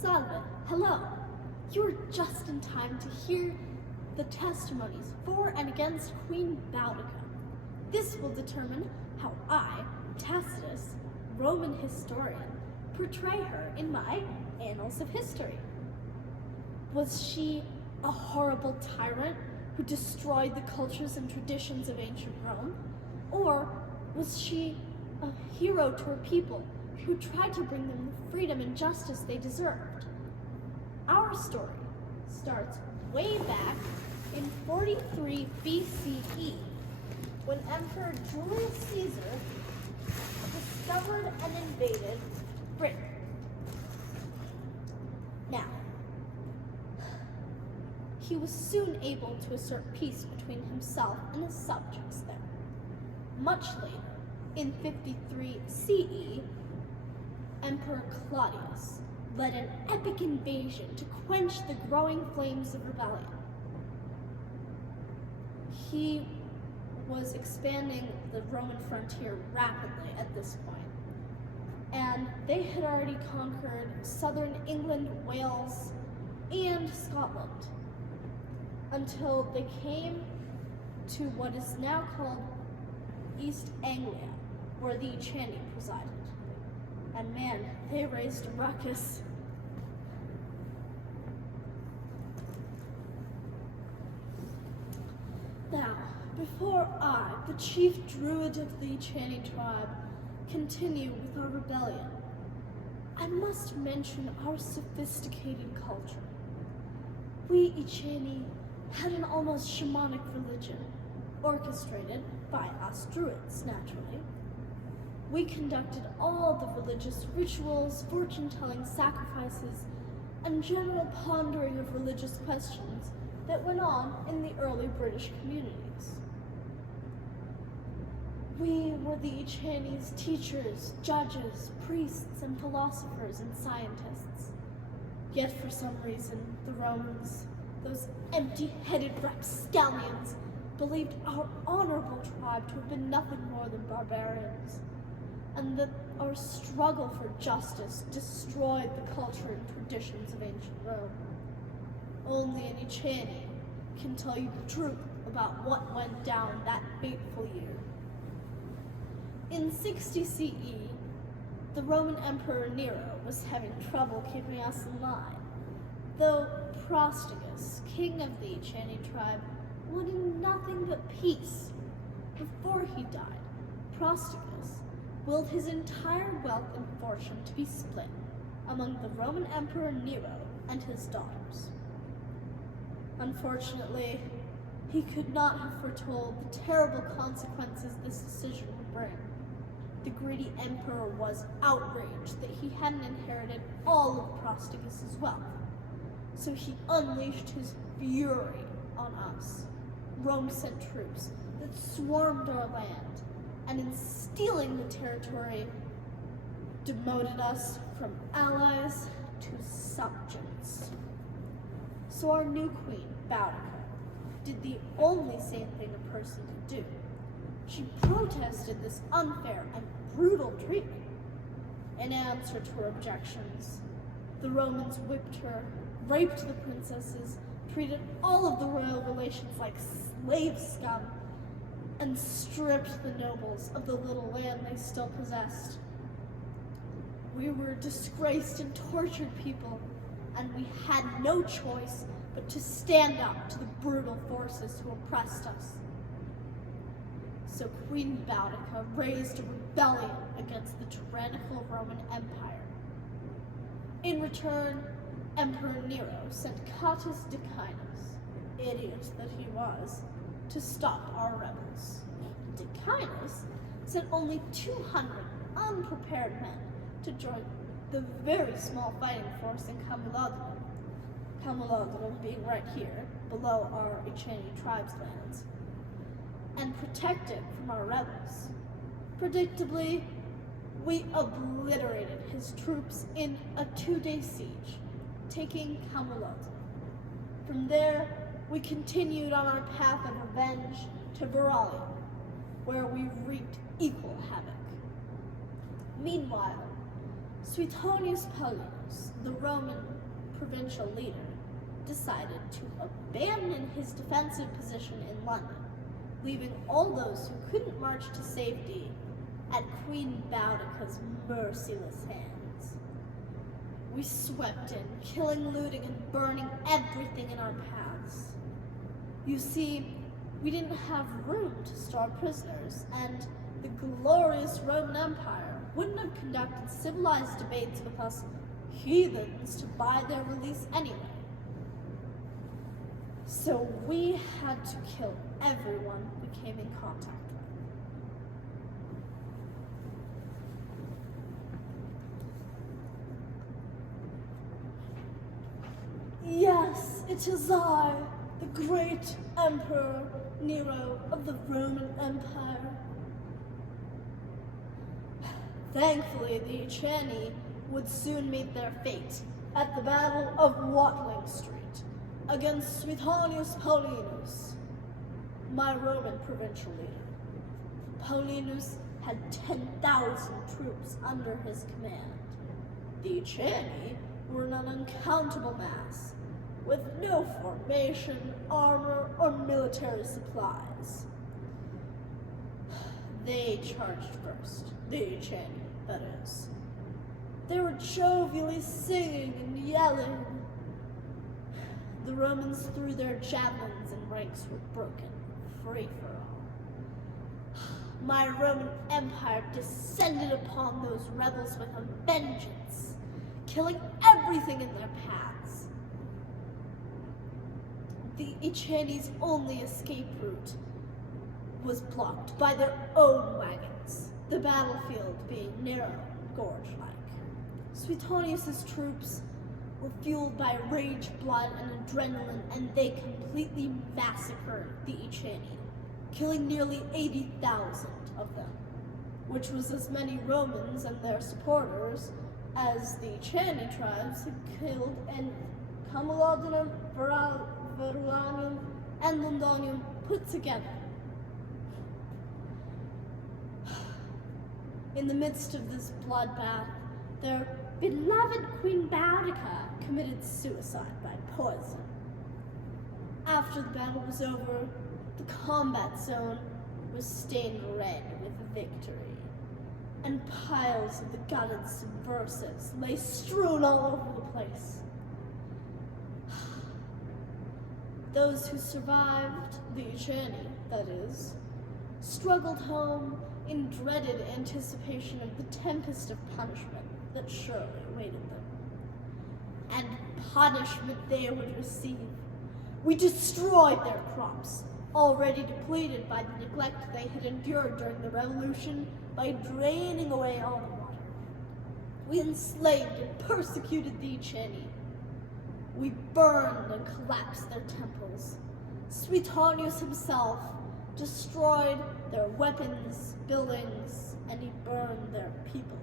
Salve, hello. You're just in time to hear the testimonies for and against Queen Boudica. This will determine how I, Tacitus, Roman historian, portray her in my annals of history. Was she a horrible tyrant who destroyed the cultures and traditions of ancient Rome? Or was she a hero to her people who tried to bring them the freedom and justice they deserved? Our story starts way back in 43 BCE, when Emperor Julius Caesar discovered and invaded Britain. Now, he was soon able to assert peace between himself and his subjects there. Much later, in 53 CE, Emperor Claudius led an epic invasion to quench the growing flames of rebellion. He was expanding the Roman frontier rapidly at this point, and they had already conquered southern England, Wales, and Scotland, until they came to what is now called East Anglia, where the Iceni presided. And man, they raised a ruckus. Now, before I, the chief druid of the Iceni tribe, continue with our rebellion, I must mention our sophisticated culture. We Iceni had an almost shamanic religion, orchestrated by us druids, naturally. We conducted all the religious rituals, fortune-telling sacrifices, and general pondering of religious questions that went on in the early British communities. We were the Iceni's teachers, judges, priests, and philosophers and scientists. Yet for some reason, the Romans, those empty-headed rapscallions, believed our honorable tribe to have been nothing more than barbarians, and that our struggle for justice destroyed the culture and traditions of ancient Rome. Only an Iceni can tell you the truth about what went down that fateful year. In 60 CE, the Roman Emperor Nero was having trouble keeping us in line, though Prostigus, king of the Iceni tribe, wanted nothing but peace. Before he died, Prostigus willed his entire wealth and fortune to be split among the Roman Emperor Nero and his daughters. Unfortunately, he could not have foretold the terrible consequences this decision would bring. The greedy emperor was outraged that he hadn't inherited all of Prostigus's wealth, so he unleashed his fury on us. Rome sent troops that swarmed our land, and in stealing the territory, demoted us from allies to subjects. So our new queen, Boudica, did the only sane thing a person could do. She protested this unfair and brutal treatment. In answer to her objections, the Romans whipped her, raped the princesses, treated all of the royal relations like slave scum, and stripped the nobles of the little land they still possessed. We were disgraced and tortured people, and we had no choice but to stand up to the brutal forces who oppressed us. So Queen Boudica raised a rebellion against the tyrannical Roman Empire. In return, Emperor Nero sent Catius Decianus, idiot that he was, to stop our rebels. Decianus sent only 200 unprepared men to join the very small fighting force in Camulodunum, Camulodunum being right here, below our Iceni tribe's lands, and protect it from our rebels. Predictably, we obliterated his troops in a 2-day siege, taking Camulodunum. From there, we continued on our path of revenge to Veralium, where we wreaked equal havoc. Meanwhile, Suetonius Paulinus, the Roman provincial leader, decided to abandon his defensive position in London, leaving all those who couldn't march to safety at Queen Boudica's merciless hands. We swept in, killing, looting, and burning everything in our paths. You see, we didn't have room to store prisoners, and the glorious Roman Empire wouldn't have conducted civilized debates with us heathens to buy their release anyway. So we had to kill everyone we came in contact with. Yes, it is I, the great Emperor Nero of the Roman Empire. Thankfully, the Iceni would soon meet their fate at the Battle of Watling Street against Suetonius Paulinus, my Roman provincial leader. Paulinus had 10,000 troops under his command. The Iceni were an uncountable mass, with no formation, armor, or military supplies. They charged first, the Iceni, that is. They were jovially singing and yelling. The Romans threw their javelins and ranks were broken, free for all. My Roman Empire descended upon those rebels with a vengeance, killing everything in their paths. The Iceni's only escape route was blocked by their own wagons, the battlefield being narrow, gorge-like. Suetonius's troops were fueled by rage, blood, and adrenaline, and they completely massacred the Iceni, killing nearly 80,000 of them, which was as many Romans and their supporters as the Iceni tribes had killed in Camulodunum, Verulanum, and Londonium put together. In the midst of this bloodbath, their beloved Queen Boudica committed suicide by poison. After the battle was over, the combat zone was stained red with victory, and piles of the gutted subversives lay strewn all over the place. Those who survived, the Iceni, that is, struggled home in dreaded anticipation of the tempest of punishment that surely awaited them. And punishment they would receive. We destroyed their crops, already depleted by the neglect they had endured during the revolution, by draining away all the water. We enslaved and persecuted the Iceni. We burned and collapsed their temples. Suetonius himself destroyed their weapons, buildings, and he burned their people.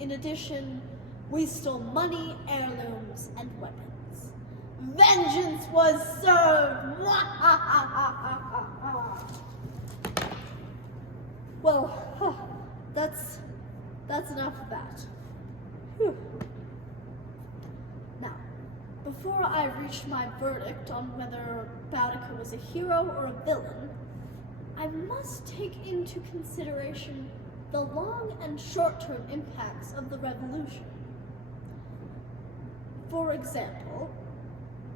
In addition, we stole money, heirlooms, and weapons. Vengeance was served! Well, that's enough of that. Whew. Now, before I reach my verdict on whether Boudica was a hero or a villain, I must take into consideration the long and short-term impacts of the revolution. For example,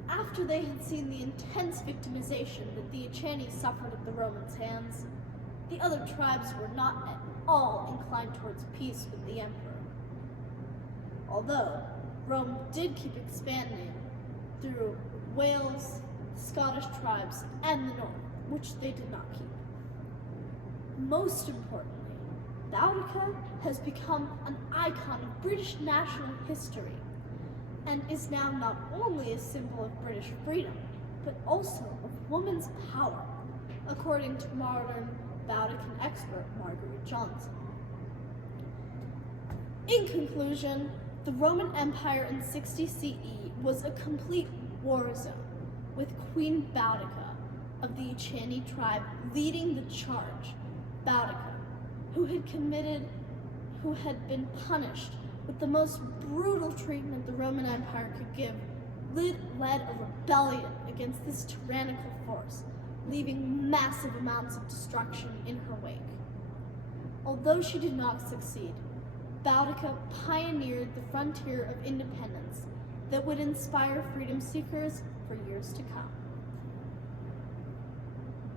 after they had seen the intense victimization that the Iceni suffered at the Romans' hands, the other tribes were not at all inclined towards peace with the emperor. Although Rome did keep expanding through Wales, the Scottish tribes, and the North, which they did not keep. Most importantly, Boudica has become an icon of British national history and is now not only a symbol of British freedom, but also of women's power, according to modern Boudican expert Margaret Johnson. In conclusion, the Roman Empire in 60 CE was a complete war zone, with Queen Boudica of the Iceni tribe leading the charge. Boudica, who had committed who had been punished with the most brutal treatment the Roman Empire could give, led a rebellion against this tyrannical force, leaving massive amounts of destruction in her wake. Although she did not succeed, Boudica pioneered the frontier of independence that would inspire freedom seekers for years to come.